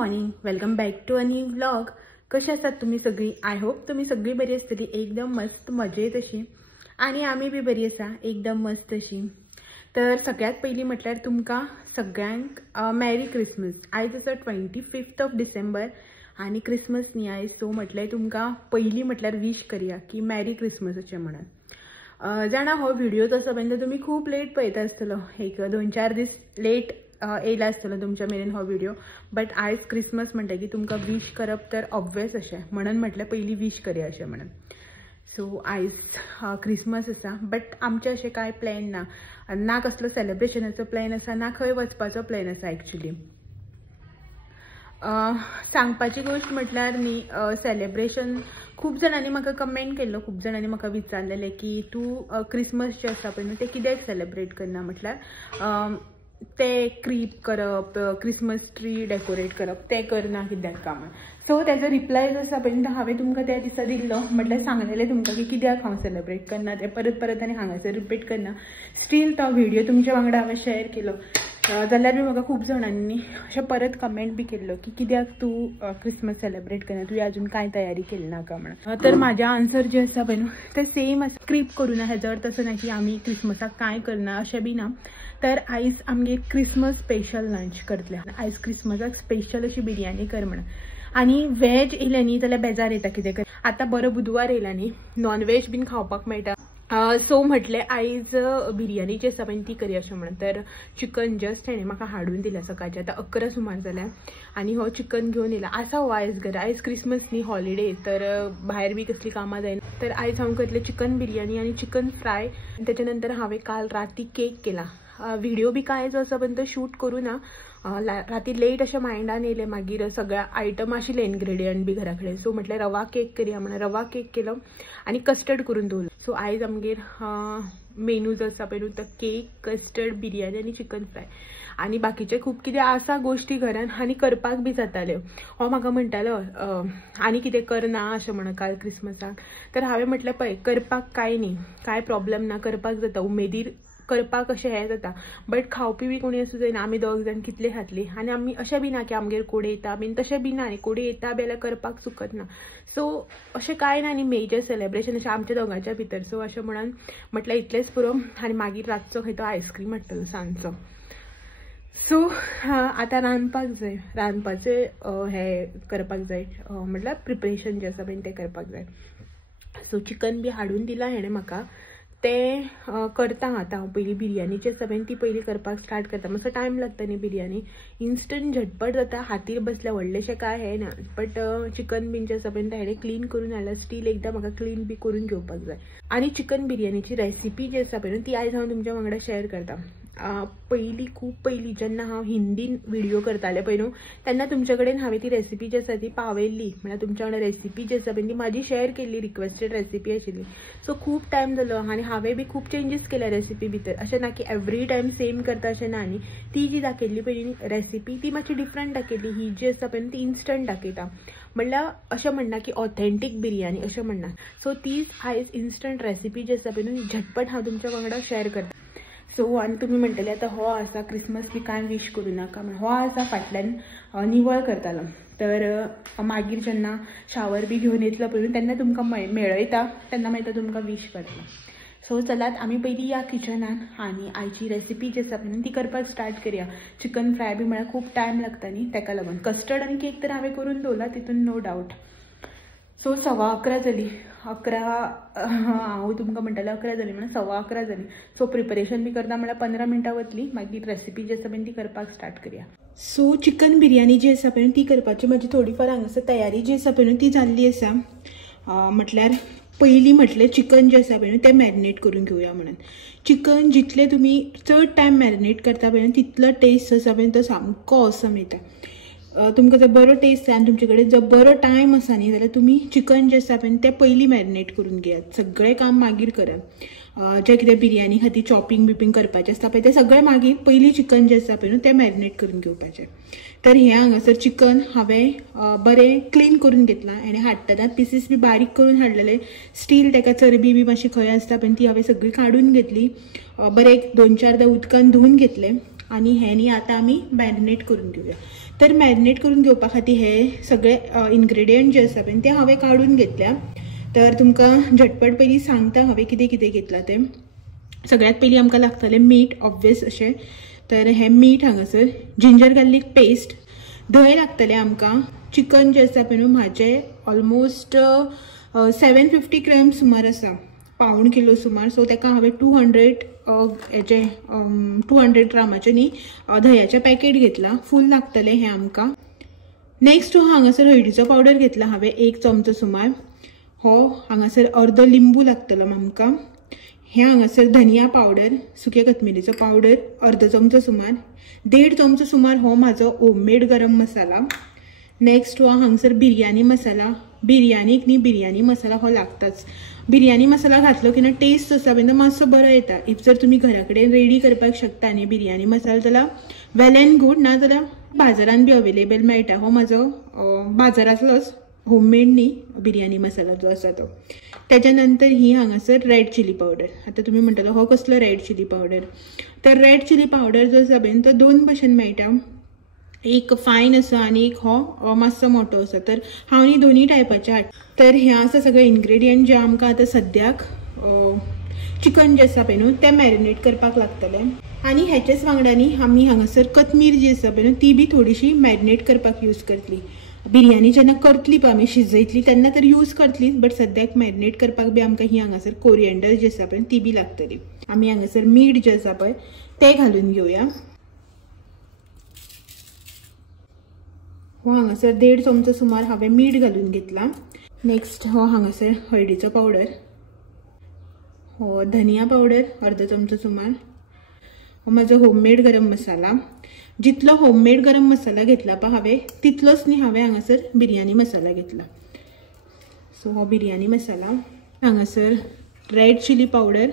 Morning, welcome back to a new vlog. कशा आसात तुम्ही सगळी? आय होप तुम्ही सगळी बरी आसतली, एकदम मस्त मजेत अशी. आणि आम्ही बी बरी आसा, एकदम मस्त अशी. तर सगळ्यात पहिली म्हटल्यार तुमकां सगळ्यांक मॅरी क्रिसमस. आयज आसा 25 ऑफ डिसेंबर आणि क्रिसमस न्ही आयज. सो म्हटल्यार तुमकां पहिली म्हटल्यार विश करूया की मॅरी क्रिसमस अशें म्हणून. जाणा हो व्हिडिओ तसो म्हणजे तुम्ही खूप लेट पळयता आसतलो, एक 2-4 दीस लेट येयला आसतलो तुमच्या मेरेन हो व्हिडिओ. बट आयज क्रिसमस म्हणटा की तुमकां विश करप तर ऑब्वियस अशें म्हणून म्हटल्यार पहिली विश करूया अशें म्हणून. सो आयज क्रिसमस आसा, बट आमचे अशें कांय प्लॅन ना कसलो सेलिब्रेशनाचो प्लॅन आसा, ना खंय वचपाचो प्लॅन आसा एक्चुली. सांगपाची गोष्ट म्हटल्यार न्ही, सेलिब्रेशन खूब जाणांनी म्हाका कमेंट केल्लो, खूब जाणांनी म्हाका विचारलेलें की तूं क्रिसमस जे आसा पळय न्हू ते कित्याक सेलिब्रेट करना. म्हटल्यार ते क्रीप करप, क्रिसमस ट्री डेकोरेट करप ते करना कित्याक काय. सो तेजो रिप्लाय जो आसा पळय हांवें तुमकां त्या दिसा दिल्लो. म्हटल्यार सांगलेलें तुमकां की कित्याक हांव सेलिब्रेट करना, ते परत आनी हांगासर रिपीट करना. स्टील तो व्हिडिओ तुमच्या वांगडा हांवें शेअर केलो. जाल्यार बी म्हाका खूब जाणांनी अशें परत कमेंट बी केल्लो की कित्याक तूं क्रिसमस सेलिब्रेट करना, तुवें अजून कांय तयारी केली ना का म्हणून. तर म्हाजें आन्सर जें आसा पळय न्हू तें सेम आसा. क्रीप करूना, हेजो अर्थ असो ना की आमी क्रिसमसाक कांय करना अशें बी ना. तर आयज आमगे क्रिसमस स्पेशल लंच करतले. आयज क्रिसमसाक स्पेशल अशी बिरयानी कर म्हणून. आणि वेज येयलें न्ही जाल्यार बेजार येता कितें कर. आतां बरो बुधवार येयला न्ही, नॉन वेज बीन खावपाक मेळटा. सो म्हटलें आयज बिरयानी जी आसा पळय ती करया अशें म्हणून. तर चिकन जस्ट हेणें म्हाका हाडून दिल्या सकाळचें, आतां 11 सुमार जाल्यार. आनी हो चिकन घेवन येयला. आसा हो आयज घरा, आयज क्रिसमस न्ही, हॉलिडे, तर भायर बी कसली कामां जायना. तर आयज हांव करतलें चिकन बिरयानी आनी चिकन फ्राय. तेच्या नंतर हांवें काल राती केक केला. व्हिडिओ बी काय जो आसा पण तो शूट करूं ना. राती लेट अशें मायंडान येयलें. मागीर सगळ्या आयटम आशिल्ले इन्ग्रेडियंट बी घरा कडेन. सो म्हटल्यार रवा केक करया म्हणून रवा केक केलो आनी कस्टर्ड करून दवरलो. सो आयज आमगेर मेनू जो आसा पळय तो केक, कस्टर्ड, बिरयानी आनी चिकन फ्राय. आनी बाकीचे खूब कितें आसा गोश्टी घरान आनी करपाक बी जाताल्यो. हो म्हाका म्हणटालो आनी कितें करना अशें म्हणून काल क्रिसमसाक. तर हांवें म्हटलें पळय करपाक कांय न्ही, कांय प्रॉब्लेम ना, करपाक जाता, उमेदीर करपाक अशें हें जाता. बट खावपी बी कोणी आसूं जायना. आमी दोग जाण कितले खातली. आनी आमी अशें बी ना की आमगेर कोडी येता बीन, तशें बी ना. आनी कोडी येता बी जाल्यार करपाक चुकत ना. सो अशें कांय ना आनी मेजर सेलिब्रेशन अशें आमच्या दोगांच्या भितर. सो अशें म्हणून म्हटल्यार इतलेंच पुरो. आनी मागीर रातचो खंय तो आयस्क्रीम हाडटलो सांजचो. सो आतां रांदपाक जाय, रांदपाचें हें करपाक जाय, म्हटल्यार प्रिपरेशन जें आसा पळय तें करपाक जाय. सो चिकन बी हाडून दिलां हेणें म्हाका, ते करता आतां हांव. पयलीं बिरयानी जी आसा पळय ती पयलीं करपाक स्टार्ट करता. मातसो टायम लागता न्ही बिरयानी, इन्स्टंट झटपट जाता, हातीर बसल्या व्हडलेशें कांय हें ना. बट चिकन बीन जें आसा पळय तें हेणें क्लीन करून हाडला. स्टील एकदां म्हाका क्लीन बी करून घेवपाक जाय. आनी चिकन बिरयानीची रेसिपी जी आसा पळय ती आयज हांव तुमच्या वांगडा शेअर करता. पयलीं खूब पयलीं जेन्ना हांव हिंदीन व्हिडिओ करतालें पळय न्हू तेन्ना तुमचे कडेन हांवें ती रेसिपी जी आसा ती पावयल्ली. म्हळ्यार तुमच्या वांगडा रेसिपी जी आसा पळय ती म्हाजी शेअर केल्ली, रिक्वेस्टेड रेसिपी आशिल्ली. सो खूब टायम जालो आनी हांवें बी खूब चेंजीस केल्या रेसिपी भितर. अशें ना की एवरी टायम सेम करता अशें ना. न्ही ती जी दाखयल्ली पळय न्ही रेसिपी ती मातशी डिफरंट दाखयल्ली. ही जी आसा पळय ती इन्स्टंट दाखयता. म्हणल्यार अशें म्हणना की ऑथेंटीक बिरयानी अशें म्हणना. सो तीच आयज इन्स्टंट रेसिपी जी आसा पळय न्ही झटपट हांव तुमच्या वांगडा शेअर करता. सो आनी तुमी म्हणटले आतां हो आसा क्रिसमस बी कांय विश करूं नाका म्हणून. हो आसा फाटल्यान निवळ करतालो. तर मागीर जेन्ना शावर बी घेवन येतलो पळय तेन्ना तुमकां मेळयता, तेन्ना मागीर तुमकां विश करता. सो चलात आमी पयलीं या किचनान आनी आयची रेसिपी जी आसा पळय ती करपाक स्टार्ट करूया. चिकन फ्राय बी म्हळ्यार खूब टायम लागता न्ही, ताका लागून. कस्टर्ड आनी केक तर हांवें करून दवरला, तितून नो डावट. सो 11:15 जाली. 11 हांव तुमकां म्हणटालें 11 जाली म्हणून 11:15 जाली. सो प्रिपरेशन बी करता म्हळ्यार 15 मिनटां वतली. मागीर रेसिपी जी आसा पळय ती करपाक स्टार्ट करूया. सो चिकन बिरयानी जी आसा पळय ती करपाची म्हाजी थोडीफार हांगासर तयारी जी आसा पळय ती जाल्ली आसा. म्हटल्यार पयलीं म्हटलें चिकन जें आसा पळय तें मॅरिनेट करून घेवया म्हणून. चिकन जितले तुमी चड टायम मॅरिनेट करता पळय तितलो टेस्ट आसा पळय तो सामको ऑसम येता. तुमकां जर बरो टेस्ट जाय आनी तुमचे कडेन जर बरो टायम आसा न्ही जाल्यार तुमी चिकन जें आसा पळय तें पयलीं मॅरिनेट करून घेयात. सगळें काम मागीर करात. जें कितें बिरयानी खातीर चॉपिंग बिपिंग करपाचें आसता पळय तें सगळें मागीर पयलीं चिकन जें आसा पळय तें मॅरिनेट करून घेवपाचें. तर हें हांगासर चिकन हांवें बरें क्लीन करून घेतलां. हेणें हाडटना पीसीस बी बारीक करून हाडलेले. स्टील ताका चरबी बी मातशी खंय आसता पळय ती हांवें सगळी काडून घेतली. बरें 2-4दां उदकान धुवन घेतलें. आनी हें न्ही आतां आमी मॅरिनेट करून घेवया. तर मॅरिनेट करून घेवपा खातीर हे सगळे इन्ग्रेडियंट जे आसा पळय ते हांवें काडून घेतल्या. तर तुमकां झटपट पयलीं सांगता हांवें कितें कितें घेतलां तें. सगळ्यात पयलीं आमकां लागतलें मीठ ऑब्वियस अशें. तर हें मीठ हांगासर, जिंजर गार्लीक पेस्ट, धंय लागतलें आमकां, चिकन जें आसा पळय न्हू म्हाजें ऑलमोस्ट 750 ग्रॅम सुमार आसा, पावण किलो सुमार. सो ताका हांवें 200 ग्रामाचें न्ही धंयाचें पॅकेट घेतलां. फूल लागतलें हें आमकां. नेक्स्ट हांगासर हळदीचो पावडर घेतला हांवें 1 चमचो सुमार. हो हांगासर अर्दो लिंबू लागतलो आमकां. हे हांगासर धनिया पावडर, सुके कोथमिरेचो पावडर अर्दो चमचो सुमार. 1.5 चमचो सुमार हो म्हाजो होममेड गरम मसाला. नेक्स्ट हो हांगासर बिरयानी मसाला. बिरयानीक न्ही बिरयानी मसाला हो लागताच. बिरयानी मसाला घातलो की ना टेस्ट आसा पळय तो मातसो बरो येता. इफ जर तुमी घरा कडेन रेडी करपाक शकता न्ही बिरयानी मसाला जाल्यार वेल एंड गूड, ना जाल्यार बाजारान बी अवेलेबल मेळटा. हो म्हाजो बाजारांतलोच होममेड न्ही बिरयानी मसाला जो आसा तो. त्याच्या नंतर ही हांगासर रेड चिली पावडर. आता तुम्ही म्हणटलो हो कसलो रेड चिली पावडर. तर रेड चिली पावडर जो आसा पळय तो 2 भशेन मेळटा. एक फायन आसा आनी एक हो मातसो मोठो आसा. तर हांव न्ही दोनी टायपाचे हाड. तर हे आसा सगळे इन्ग्रेडियंट जे आमकां आतां सद्याक चिकन जे आसा पळय न्हू तें मॅरिनेट करपाक लागतलें. आनी हेचेच वांगडा न्ही आमी हांगासर कोथमीर जी आसा पळय न्हू ती बी थोडीशी मॅरिनेट करपाक यूज करतली. बिरयानी जेन्ना करतली पळय आमी शिजयतली तेन्ना तर यूज करतलीच, बट सद्याक मॅरिनेट करपाक बी आमकां ही हांगासर कोरिएंडर जी आसा पळय ती बी लागतली. आमी हांगासर मीठ जे आसा पळय तें घालून घेवया. हो हांगासर 1.5 चमचो सुमार हांवें मीठ घालून घेतला. नेक्स्ट हो हांगासर हळदीचो पावडर, हो धनिया पावडर अर्दो चमचो सुमार, हो म्हाजो होममेड गरम मसाला. जितलो होममेड गरम मसाला घेतला पळय हांवें तितलोच न्ही हांवें हांगासर बिरयानी मसाला घेतला. सो हो बिरयानी मसाला. हांगासर रेड चिली पावडर,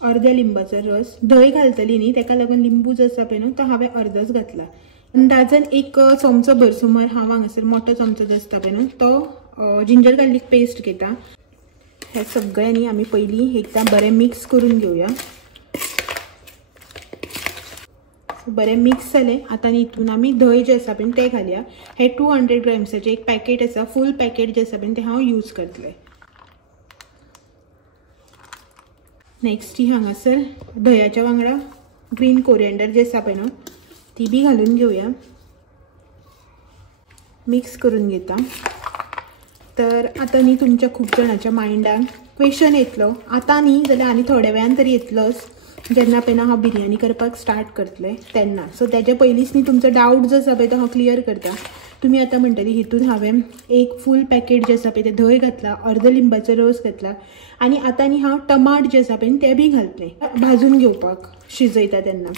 अर्ध्या लिंबाचो रस. धंय घालतली न्ही ताका लागून लिंबू जो आसा पळय न्हू तो हांवें अर्दोच घातला. अंदाजान 1 चमचो भर सुमार हांव हांगासर मोठो चमचो जो आसता पळय न्हू तो जिंजर गार्लीक पेस्ट घेता. हे सगळ्यांनी आमी पयलीं एकदां बरें मिक्स करून घेवया. बरें मिक्स जालें. आतां हितून आमी धंय जें आसा पळय तें घालया. हे 200 ग्रॅम्साचें एक पॅकेट आसा, फूल पॅकेट जें आसा पळय तें हांव यूज करतलें. नेक्स्ट ही हांगासर धंयाच्या वांगडा ग्रीन कोरिएंडर जे आसा पळय न्हू ती बी घालून घेवया. मिक्स करून घेता. तर आतां न्ही तुमच्या खूब जाणांच्या मायंडान क्वेश्चन येतलो, आतां न्ही जाल्यार आनी थोड्या वेळान तरी येतलोच जेन्ना पळय हांव बिरयानी करपाक स्टार्ट करतलें तेन्ना. सो तेच्या पयलींच न्ही तुमचो डावट जो आसा पळय तो हांव क्लियर करता. तुमी आतां म्हणटली हितून हांवें एक फूल पॅकेट जे आसा पळय तें धंय घातला, अर्दो लिंबाचो रस घातला आनी आतां न्ही हांव टमाट जे आसा पळय तें बी घालतलें भाजून घेवपाक शिजयता तेन्ना.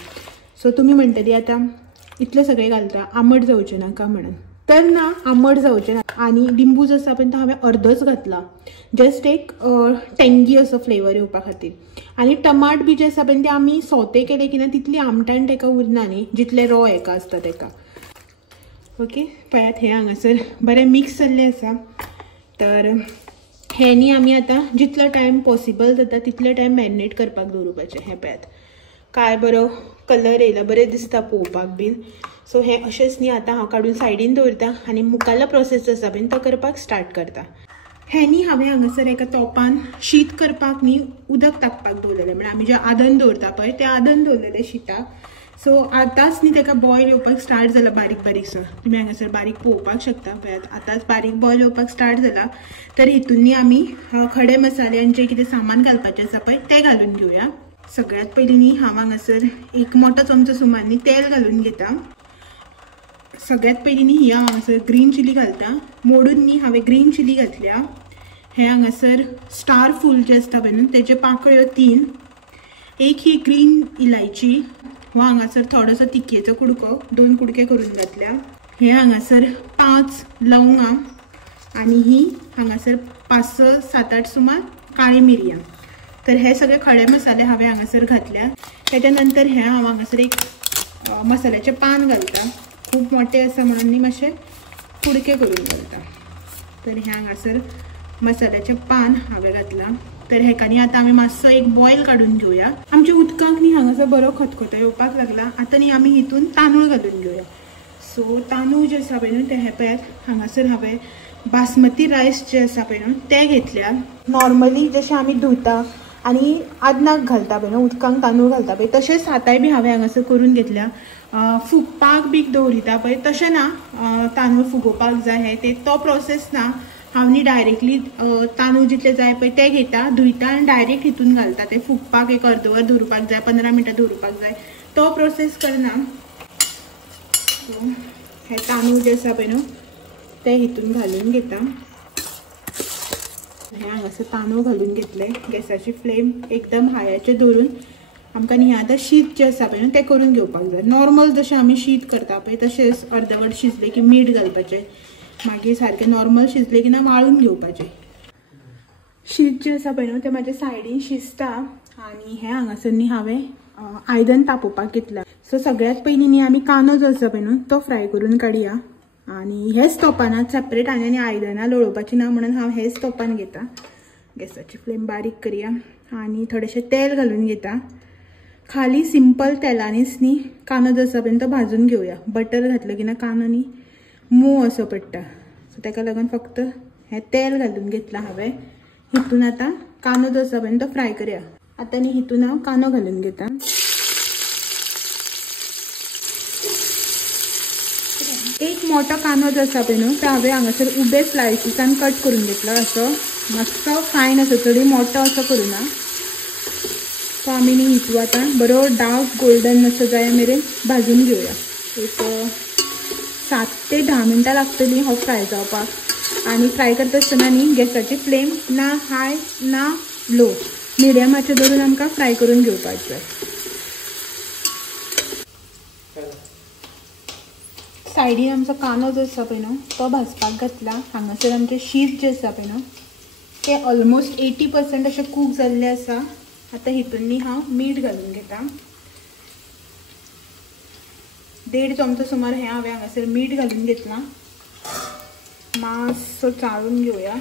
सो तुमी म्हणटली आतां इतलें सगळें घालता आंबट जावचें नाका म्हणून. तर ना, आंबट जावचें ना. आनी लिंबू जो आसा पळय तो हांवें अर्दोच घातला, जस्ट एक टेंगी असो फ्लेवर येवपा खातीर. आनी टमाट बी जे आसा पळय ते आमी सौते केले की ना तितली आमटाण ताका उरना न्ही जितले रॉ हेका आसता ताका. ओके, पळयात हे हांगासर बरें मिक्स जाल्लें आसा. तर हे न्ही आमी आतां जितलो टायम पॉसिबल जाता तितले टायम मॅरिनेट करपाक दवरपाचें. हें पळयात काय बरो कलर येयला, बरें दिसता पळोवपाक बीन. सो हे अशेंच न्ही आतां हांव काडून सायडीन दवरता आनी मुखाल्लो प्रोसेस आसा पळय तो करपाक स्टार्ट करता. हे न्ही हांवें हांगासर एका तोपान शीत करपाक न्ही उदक तापपाक दवरलेलें, म्हणजे आमी जें आदन दवरता पळय तें आदन दवरलेलें शिताक. सो आतांच न्ही ताका बॉयल येवपाक स्टार्ट जाला बारीक बारीकसो. तुमी हांगासर बारीक पळोवपाक शकता. पळयात आतांच बारीक बॉयल येवपाक स्टार्ट जाला. तर हितून न्ही आमी खडे मसाल्यांचें कितें सामान घालपाचें आसा पळय तें घालून घेवया. सगळ्यात पयलीं न्ही हांव हांगासर एक मोठो चमचो सुमार न्ही तेल घालून घेता. सगळ्यात पयलीं न्ही ही हांव हांगासर ग्रीन चिली घालता. मोडून न्ही हांवें ग्रीन चिली घातल्या. हे हांगासर स्टार फूल जे आसता पळय न्हू तेजे पाकळ्यो 3, एक ही ग्रीन इलायची, हो हांगासर थोडोसो तिखेचो कुडको 2 कुडके करून घातल्या. हे हांगासर 5 लवंगां आनी ही हांगासर 5 7 8 सुमार काळी मिरयां. तर हे सगळे खडे मसाले हांवें हांगासर घातल्या. तेच्या नंतर हे हांव हांगासर एक मसाल्याचें पान घालता. खूब मोठे आसा म्हणून न्ही मातशे कुडके करून घालता. तर हे हांगासर मसाल्याचें पान हांवें घातलां. तर हेकानी आता आमी मातसो एक बॉयल काढून घेऊया. आमच्या उदकाक न्ही हांगासर बरो खतखतो येवपाक लागला. आता न्ही आमी हितून तांदूळ घालून घेऊया. सो तांदूळ जे आसा पळय न्हू ते हे पळयात हांगासर हांवें बासमती रायस जे आसा पळय न्हू ते घेतल्या. नॉर्मली जशें आमी धुता आनी आदनाक घालता पळय न्हू उदकांक तांदूळ घालता पळय तशेंच हाताय बी हांवें हांगासर करून घेतल्या. फुगपाक बी दवरिता पळय तशें ना, तांदूळ फुगोवपाक जाय हे ते तो प्रोसेस ना. हांव न्ही डायरेक्टली तांदूळ जितले जाय पळय ते घेता, धुयता आनी डायरेक्ट हितून घालता. ते फुगपाक एक अर्दवर दवरुपाक जाय, 15 मिनटां दवरुपाक जाय, तो प्रोसेस करना. हे तांदूळ जे आसा पळय न्हू ते हितून घालून घेता. हे हांगासर तांदूळ घालून घेतले. गॅसाची फ्लेम एकदम हायाचेर दवरून आमकां न्ही आतां शीत जे आसा पळय न्हू तें करून घेवपाक जाय. नॉर्मल जशें आमी शीत करता पळय तशेंच अर्दवट शिजले की मीठ घालपाचें, मागीर सारकें नॉर्मल शिजले की ना वाळून घेवपाचें. शीत जे आसा पळय न्हू तें म्हाज्या सायडीन शिजता आनी हे हांगासर न्ही हांवें आयदन तापोवपाक घेतला. सो सगळ्यात पयलीं न्ही आमी कांदो जो आसा पळय न्हू तो फ्राय करून काडया. आनी हेच तोपानात सेपरेट आनी आयदनां लोळोवपाची ना म्हणून हांव हेच तोपान घेता. गॅसाची फ्लेम बारीक करया आनी थोडेशें तेल घालून घेता. खाली सिंपल तेलांनीच न्ही कांदो जो आसा पळय तो भाजून घेवया. बटर घातलो की ना कांदो न्ही मोव असो पडटा. सो ताका लागून फक्त हें तेल घालून घेतलां हांवें. हितून आतां कांदो जो आसा पळय तो फ्राय करया. आतां न्ही हितून हांव कांदो घालून घेता. एक मोठो कांदो जो आसा पळय न्हू तो हांवें हांगासर उबे स्लायसिसान कट करून घेतलो. असो मातसो फायन असो, चड मोठो असो करूना. तो आमी न्ही हितून आतां बरो डार्क गोल्डन असो जाय मेरेन भाजून घेवया. एक 7 ते 10 मिनटां लागतलीं हो फ्राय जावपाक. आनी फ्राय करता आसतना न्ही गॅसाची फ्लेम ना हाय ना लो, मिडियमाचेर दवरून आमकां फ्राय करून घेवपाक जाय. सायडीन आमचो कांदो जो आसा पळय न्हू तो भाजपाक घातला. हांगासर आमचें शीत जे आसा पळय न्हू तें ऑलमोस्ट 80% अशें कूक जाल्लें आसा. आतां हितून न्ही हांव मीठ घालून घेता. 1.5 चमचो सुमार हें हांवें हांगासर मीठ घालून घेतलां. मातसो चाळून घेवया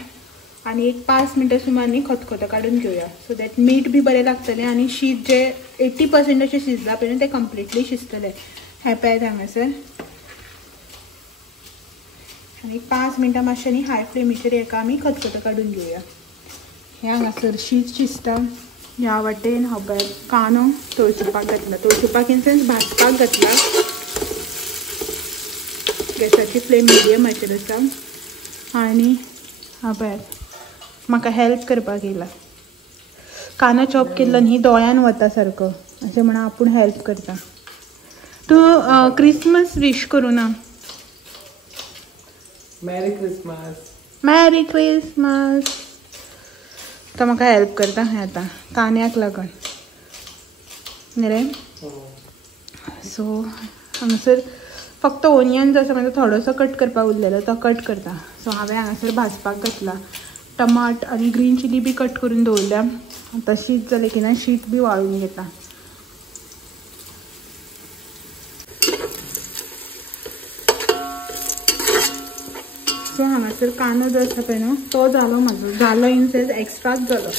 आनी एक 5 मिनटां सुमार न्ही खतखतो काडून घेवया. सो दॅट मीठ बी बरें लागतलें आनी शीत जे 80% अशें शिजला पळय तें कंप्लिटली शिजतलें. हें पळयात हांगासर आनी 5 मिनटां मातशें न्ही हाय फ्लेमीचेर हेका आमी खतखतो काडून घेवया. हें हांगासर शीत शिजता. ह्या वाटेन हांव कांदो तळसुपाक घातला. तळसुपाक इन सेन्स भाजपाक घातला. गॅसाची फ्लेम मिडियमाचेर आसा आनी हांव पळयात म्हाका हेल्प करपाक येयला. कांदो चॉप केल्लो न्ही दोळ्यान वता सारको अशें म्हणून आपूण हेल्प करता. तूं क्रिसमस वीश करूं ना? मेरी क्रिसमस. मेरी क्रिसमस. तो म्हाका हेल्प करता हें आतां कांद्याक लागून न्ही रे. सो हांगासर फक्त ओनियन जो आसा म्हणजे थोडोसो कट करपाक उरलेलो तो कट करता. सो हांवें हांगासर भाजपाक घातला. टमाट आनी ग्रीन चिली बी कट करून दवरल्या. आतां शीत जालें की ना शीत बी वाळून घेता. सो हांगासर कांदो जो आसा पळय न्हू तो जालो म्हाजो. जालो इन सेन्स एक्स्ट्राच जालो.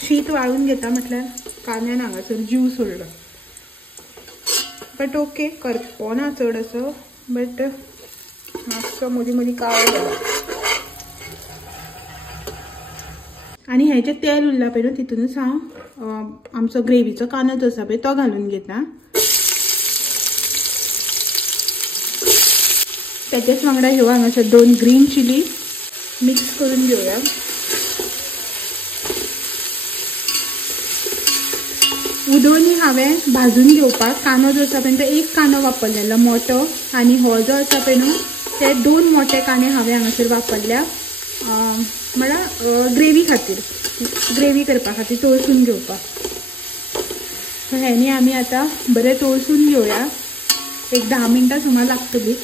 शीत वाळून घेता म्हटल्यार कांद्यान हांगासर जीव सोडलो. बट ओके करपो ना चड असो, बट मातसो मदीं मदीं काळो जाला. आनी हें जें तेल उरलां पळय न्हू तितूनच हांव आमचो ग्रेवीचो कांदो जो आसा पळय तो घालून घेता. त्याच्याच वांगडा ह्यो हांगासर 2 ग्रीन चिली मिक्स करून घेवया. उदोनी हांवें भाजून घेवपाक कांदो जो आसा पळय तो एक कांदो वापरलेलो मोठो आनी हो जो आसा पळय न्हू ते 2 मोठे कांदे हांवें हांगासर वापरल्या. म्हळ्यार ग्रेवी खातीर, ग्रेवी करपा खातीर तळसून घेवपाक. सो हेनी आमी आतां बरें तळसून घेवया. एक 10 मिनटां सुमार लागतली.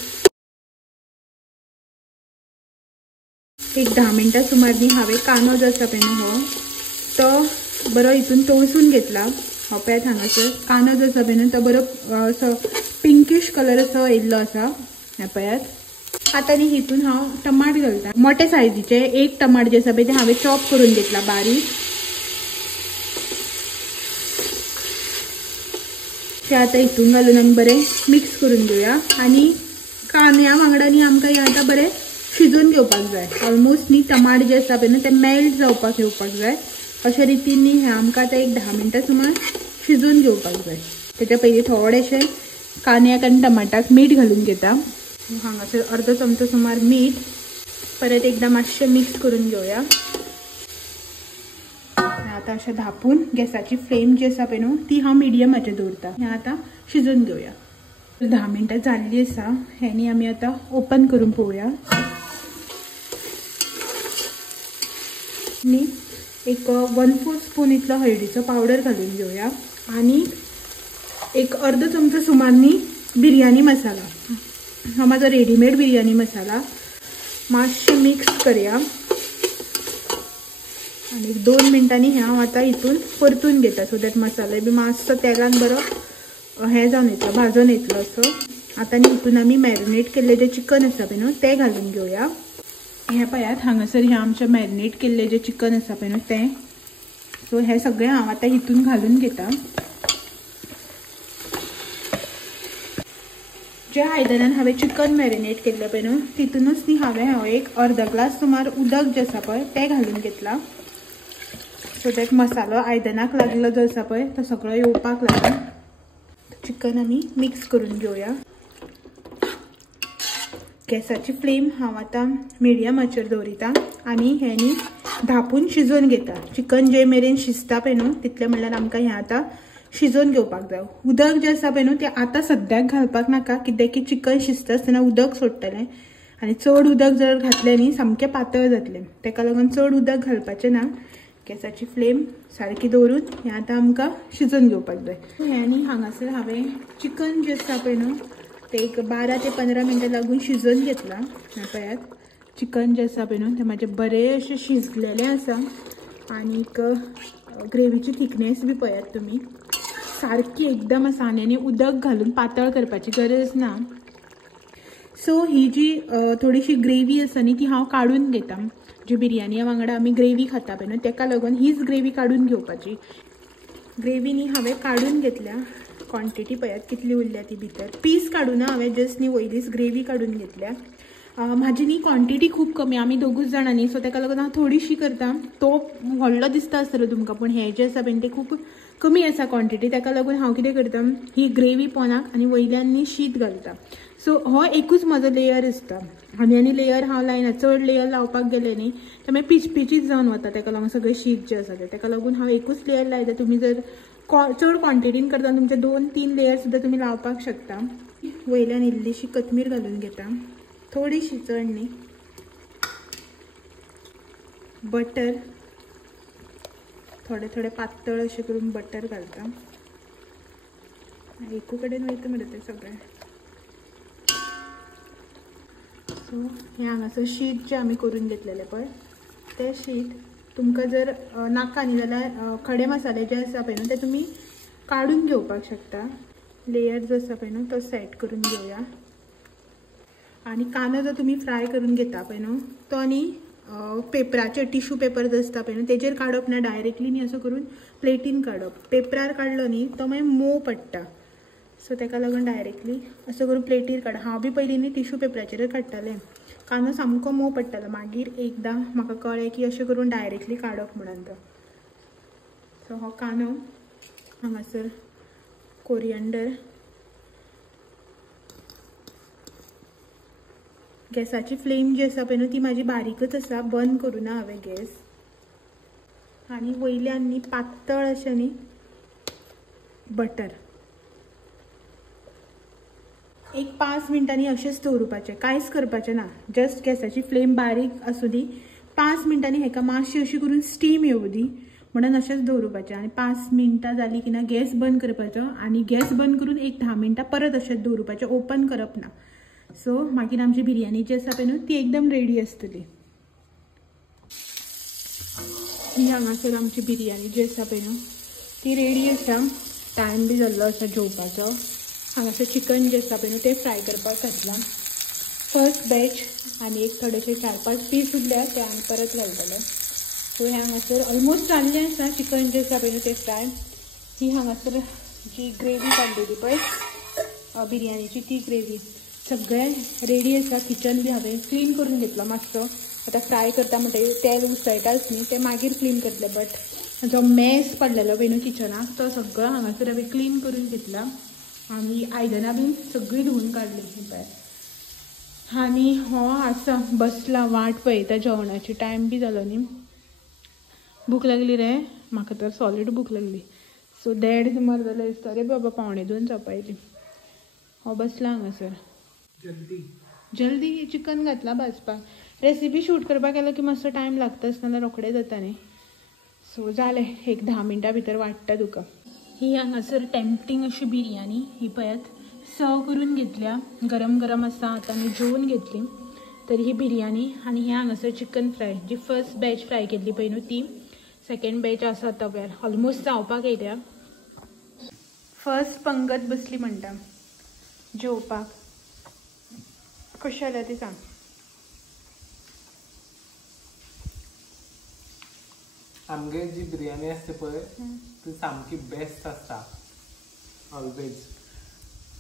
एक 10 मिनटां सुमार न्ही हांवें कांदो जो आसा पळय न्हू हो तो बरो हितून तळसून घेतला. हो पळयात हांगासर कांदो जो आसा पळय न्हू तो बरो असो पिंकीश कलर असो येयल्लो आसा. हें पळयात. आतां न्ही हितून हांव टमाट घालता. मोठे सायजीचे एक टमाट जे आसा पळय ते हांवें चॉप करून घेतला बारीक. ते आता हितून घालून आमी बरें मिक्स करून घेवया आणि कांद्या वांगडानी आमकां हे आता बरें शिजून घेवपाक जाय। ऑलमोस्ट न्ही टमाट जे आसा पळय न्हू ते मेल्ट जावपाक येवपाक जाय। अशा रितीन न्ही हे आमकां आतां एक 10 मिनटां सुमार शिजून घेवपाक जाय। तेच्या पयलीं थोडेशें कांद्याक आनी टमाटाक मीठ घालून घेता। हांगासर अर्धो चमचो सुमार मीठ परत एकदा मातशें मिक्स करून घेवया। आता अशें धापून गॅसाची फ्लेम जी आसा पळय न्हू ती हांव मिडियमाचेर दवरता। हें आतां शिजून घेवया। 10 मिनटां जाल्ली आसा। हेनी आमी आतां ओपन करून पळोवया। न्ही एक 1/4 स्पून इतलो हळदीचो पावडर घालून घेवया आणि एक अर्धो चमचो सुमार न्ही बिरयानी मसाला, हा माझा रेडीमेड बिरयानी मसाला मातशें मिक्स करया आणि 2 मिनटांनी हे हांव आतां हितून परतून घेता सो दॅट मसालो बी मातसो तेलान बरो हे जावन येतलो भाजून येतलो असो। आतां न्ही हितून आमी मॅरिनेट केल्ले जे चिकन आसा पळय न्हू ते घालून घेवया। हे पळयात हांगासर हे आमचे मॅरिनेट केल्ले जे चिकन आसा पळय न्हू ते सो हे सगळे हांव आतां हितून घालून घेता। जे आयदनान हांवें चिकन मॅरिनेट केल्लें पळय न्हू तितूनच न्ही हांवें एक अर्धा ग्लास सुमार उदक जे आसा पळय तें घालून घेतला सो दॅट मसालो आयदनाक लागलो जो आसा पळय तो सगळो येवपाक लागून। चिकन आमी मिक्स करून घेवया। गॅसाची फ्लेम हांव आतां मिडियमाचेर दवरिता आनी हें न्ही धापून शिजोवन घेता। चिकन जे मेरेन शिजता पळय न्हू तितलें म्हणल्यार आमकां हें आतां शिजोवन घेवपाक जाय। उदक जे आसा पळय न्हू तें आतां सद्याक घालपाक नाका कित्याक की चिकन शिजता आसतना उदक सोडटलें आनी चड उदक जर घातलें न्ही सामकें पातळ जातलें तेका लागून चड उदक घालपाचें ना। गॅसाची फ्लेम सारकी दवरून हें आतां आमकां शिजोवन घेवपाक जाय। हें न्ही हांगासर हांवें चिकन जें आसा पळय न्हू ते एक 12 ते 15 मिनटां लागून शिजोवन घेतलां। पळयात चिकन जें आसा पळय न्हू तें म्हाजें बरें अशें शिजलेलें आसा आनीक ग्रेवीची थिकनेस बी पळयात तुमी सारकी एकदम आसा आनी उदक घालून पातळ करपाची गरज ना। सो ही जी थोडीशी ग्रेवी आसा न्ही ती हांव काडून घेता। जी बिरयानी वांगडा आमी ग्रेवी खाता पळय न्हू तेका लागून हीच ग्रेवी काडून घेवपाची। ग्रेवी न्ही हांवें काडून घेतल्या। क्वॉन्टिटी पळयात कितली उरल्या ती भितर पीस काडूना हांवें जस्ट न्ही वयलीच ग्रेवी काडून घेतल्या। म्हाजी न्ही क्वॉन्टिटी खूब कमी आमी दोगूच जाणां न्ही सो तेका लागून हांव थोडीशी करता। तो व्हडलो दिसता आसतलो तुमकां पूण हे जे आसा पळय ते खूब कमी आसा क्वॉन्टिटी तेका लागून हांव कितें करता ही ग्रेवी पोंदाक आनी वयल्यान न्ही शीत घालता। सो हो एकूच म्हजो लेयर आसता आनी लेयर हांव लायना। चड लेयर लावपाक गेले न्ही तर मागीर पिचपिचीत जावन वता तेका लागून सगळें शीत जें आसा तेका लागून हांव एकूच लेयर लायता। तुमी जर चड क्वॉन्टिटीन करता तुमचे 2-3 लेयर सुद्दां तुमी लावपाक शकता। वयल्यान इल्लीशी कोथमीर घालून घेता थोडीशी चड न्ही। बटर थोडे थोडे पातळ अशें करून बटर घालता। एकू कडेन वयता मरे तें सगळें। सो हें हांगासर शीत जें आमी करून घेतलेलें पळय तें शीत तुमकां जर नाका न्ही जाल्यार खडे मसाले जे आसा पळय न्हू ते तुमी काडून घेवपाक शकता। लेयर जो आसा पळय न्हू तो सेट करून घेवया आनी कांदो जो तुमी फ्राय करून घेता पळय न्हू तो न्ही पेपराचेर टिश्यू पेपर जो आसता पळय न्हू तेजेर काडप ना डायरेक्टली न्ही असो करून प्लेटीन काडप। पेपरार काडलो न्ही तो मागीर मोव पडटा सो तेका लागून डायरेक्टली असो करून प्लेटीर काड। हांव बी पयलीं न्ही टिश्यू पेपराचेर काडटालें कांदो सामको मोव पडटालो मागीर एकदां म्हाका कळ्ळें की अशें करून डायरेक्टली काडप म्हणून तो। सो हो कांदो हांगासर कोरिएंडर गॅसाची फ्लेम जी आसा पळय न्हू ती म्हाजी बारीकच आसा बंद करूना हांवें गॅस आनी वयल्यान न्ही पातळ अशें न्ही बटर एक 5 मिनटांनी अशेंच दवरपाचें कांयच करपाचें ना। जस्ट गॅसाची फ्लेम बारीक आसूं दी 5 मिनटांनी हेका मातशी अशी करून स्टीम येवं दी म्हणून अशेंच दवरपाचें आनी 5 मिनटां जाली की ना गॅस बंद करपाचो आनी गॅस बंद करून एक 10 मिनटां परत अशेंच दवरपाचें ओपन करप ना। सो मागीर आमची बिरयानी जी आसा पळय न्हू ती एकदम रेडी आसतली। ही हांगासर आमची बिरयानी जी आसा पळय न्हू ती रेडी आसा। टायम बी जाल्लो आसा जेवपाचो। हांगासर चिकन जे आसा पळय न्हू ते फ्राय करपाक घातला फर्स्ट बॅच आनी एक थोडेशे 4-5 पीस उरल्या ते आनी परत घालतले। सो हे हांगासर ऑलमोस्ट जाल्लें आसा चिकन जे आसा पळय न्हू ते फ्राय। ही हांगासर जी ग्रेव्ही काढलेली पळय बिर्याणीची ती ग्रेव्ही सगळें रेडी आसा. किचन बी हांवें क्लीन करून घेतलो मातसो. आतां फ्राय करता म्हणटकीर तेल उसळटाच न्ही ते मागीर क्लीन करतले. बट जो मेस पडलेलो पळय न्हू किचनाक तो सगळो हांगासर हांवें क्लीन करून घेतला आनी आयदनां बीन सगळीं धुवून काडली पळय. आनी हो आसा बसला वाट पळयता जेवणाची. टायम बी जालो न्ही. भूक लागली रे म्हाका तर सॉलीड भूक लागली. सो 1:30 सुमार जाले दिसता. रे बाबा 1:45 जावपायली. हो बसला हांगासर जल्दी चिकन घातला भाजपाक. रेसिपी शूट करपाक गेलो की मातसो टायम लागताच नाल्यार रोखडें जाता न्ही. सो जालें एक 10 मिनटां भितर वाडटा तुका. ही हांगासर टेम्पटींग अशी बिरयानी ही पळयात सर्व करून घेतल्या. गरम गरम आसा. आतां आमी जेवून घेतली. तर ही बिरयानी आनी हे हांगासर चिकन फ्राय जी फर्स्ट बॅच फ्राय केल्ली पळय न्हू ती. सेकंड बॅच आसा तव्यार ऑलमोस्ट जावपाक येयल्या. फर्स्ट पंगत बसली म्हणटा जेवपाक. कशें जालें ती सांग. आमगे जी बिर्याणी असते पळय ती सामकी बेस्ट आसता ऑलवेज.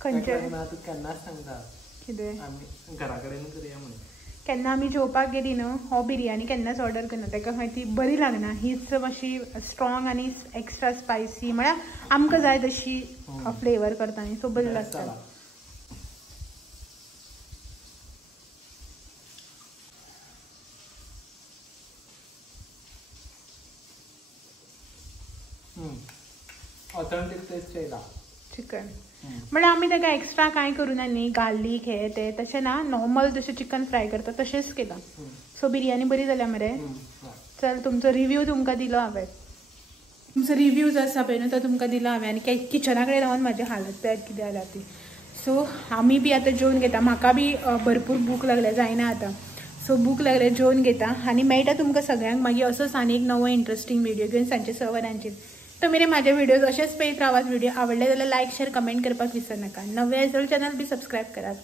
खंयच्या तू केन्नाच सांगता कितें आमी घरा कडेन करया म्हणून. केन्ना आमी जेवपाक गेली न्हू हो बिरयानी केन्नाच ऑर्डर करना. ताका खंय ती बरी लागना. हीच मातशी स्ट्रॉंग आनी एक्स्ट्रा स्पायसी म्हळ्यार आमकां जाय तशी फ्लेवर करता न्ही सो बरी लागता. ऑथेंटीक टेस्ट येयला चिकन. म्हळ्यार आमी ताका एक्स्ट्रा कांय करूना न्ही. गार्लीक हे ते तशें ना. नॉर्मल जशें चिकन फ्राय करता तशेंच केलां. सो बिरयानी बरी जाल्या मरे. चल तुमचो रिव्यू तुमकां दिलो हांवें. तुमचो रिव्यू जो आसा पळय न्हू तो तुमकां दिलो हांवें. आनी किचना कडेन रावन म्हाजी हालत पळयात कितें जाल्या ती. सो आमी बी आतां जेवून घेता. म्हाका बी भरपूर भूक लागल्या जायना आतां. सो भूक लागल्या जेवून घेता आनी मेळटा तुमकां सगळ्यांक मागीर असोच आनी एक नवो इंट्रस्टींग व्हिडिओ घेवन सांजचे 6 वरांचेर. तो मेरे माझे व्हिडिओज असेच पळयत रावात. व्हिडिओ आवडले जाल्यार लायक शेअर कमेंट करपाक विसरनाका. नवे आसल्यार चॅनल बी सबस्क्रायब करात.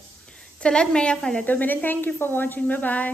चलात मेळया फाल्यां. तो मेरेन thank you for watching. Bye bye.